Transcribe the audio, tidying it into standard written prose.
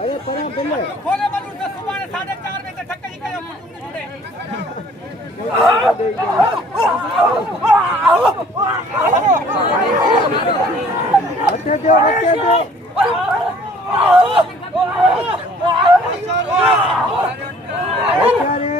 अरे पर बोले खोले बनू तो सुबह 4:30 बजे ठक्के ही करे जुड़े बच्चे दो बेचारे